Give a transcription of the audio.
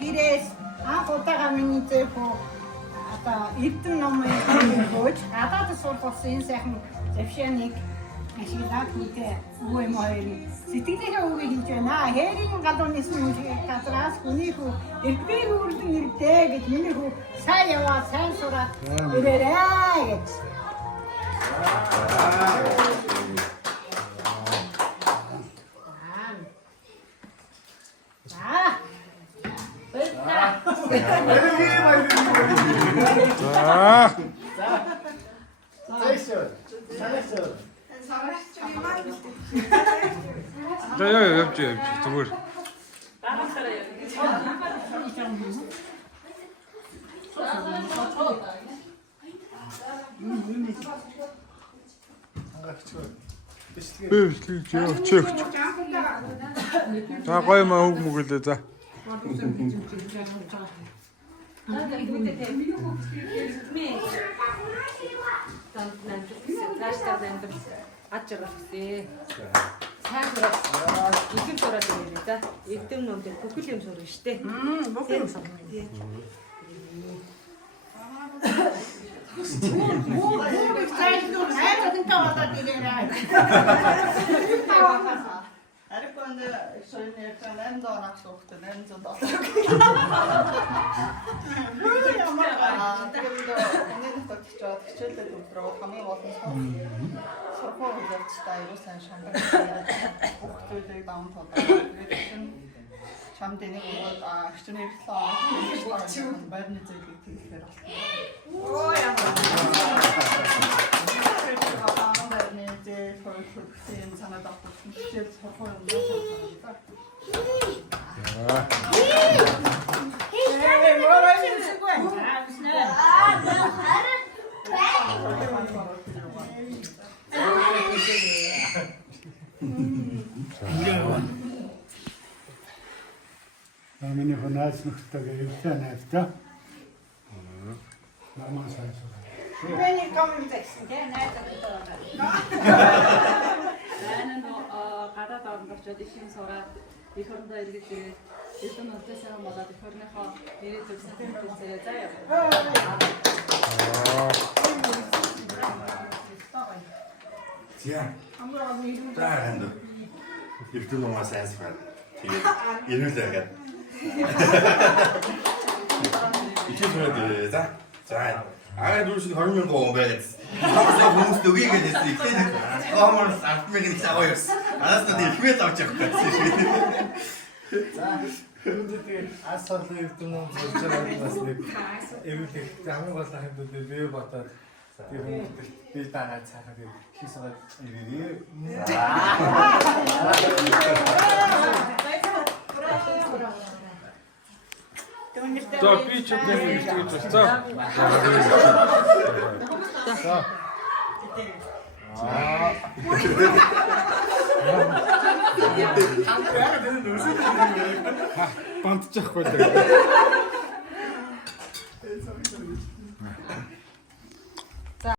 гэрээс анх удаага миний зэхүү одоо эрдэм номын хөөж гадаадд сурах болсон энэ сайхан завшааныг ашиглаад үгүй юм хоёрын сэтгэлийнхээ үгийг хэлж байна. Хээрийн гадууны газраас хүний хүү эрдмийн үрлэн ирдээ гэж миний хүү сайн яваа сайн сураад ирээрээ гэж. явж зүгээр. За гоё маа үг мүгэлээ за. Сайн сураад ихэм сураад ирээ за. Эрдэм номд бүхэл юм сурна штэ. Бүхэл юм сурна. Ариконde soin kan ändå naksukten ändå då. Нэг төгчөөд хичээлээ төвлөрөө хамгийн гол нь сургууль үзэлцтэй аюу сайн шамбар бүх зүйлийг даун тодорхойлсон. Чамд энийг хичнээн хэлсэн байрны зүйлийг хийхээр болсон. Оо яа. Фөрхтийн санаад авсан хичээл сургууль үзүүлсэн. Миний хонаас нөхдөг явсан найзтай. Намаа сайн. Миний комент гэсэн тийм найзад гадаад орнд очоод ихэн сураад эх орондоо ирээд эрдэм номтойсоо болоод эх орныхоо нэрээ зөвсөсөн зүйлсээ заяа. Зя. Таагаад. Эрдэм номоос айсфаа. Тэгээд ирүүлээ гэдэг. Ичээ сураад за. За. Аа дүүс 20,000 вон байгаад. Хамсаа хүмүүст өгье гэдээс ихлээр коммерс 10,000 их аваа явсан. Араас нь ихмэл авч явах гэсэн шиг. За. Үүнийгээ асуулын эрдэм ном зорж байгаа бас нэг эвлэх хамгийн гол хэмжээнд бие батаад тэр хүмүүст би дагаад цаахад хийсгээд ирээ. За би ч одоо ингэж за. Бантчихгүй дээ.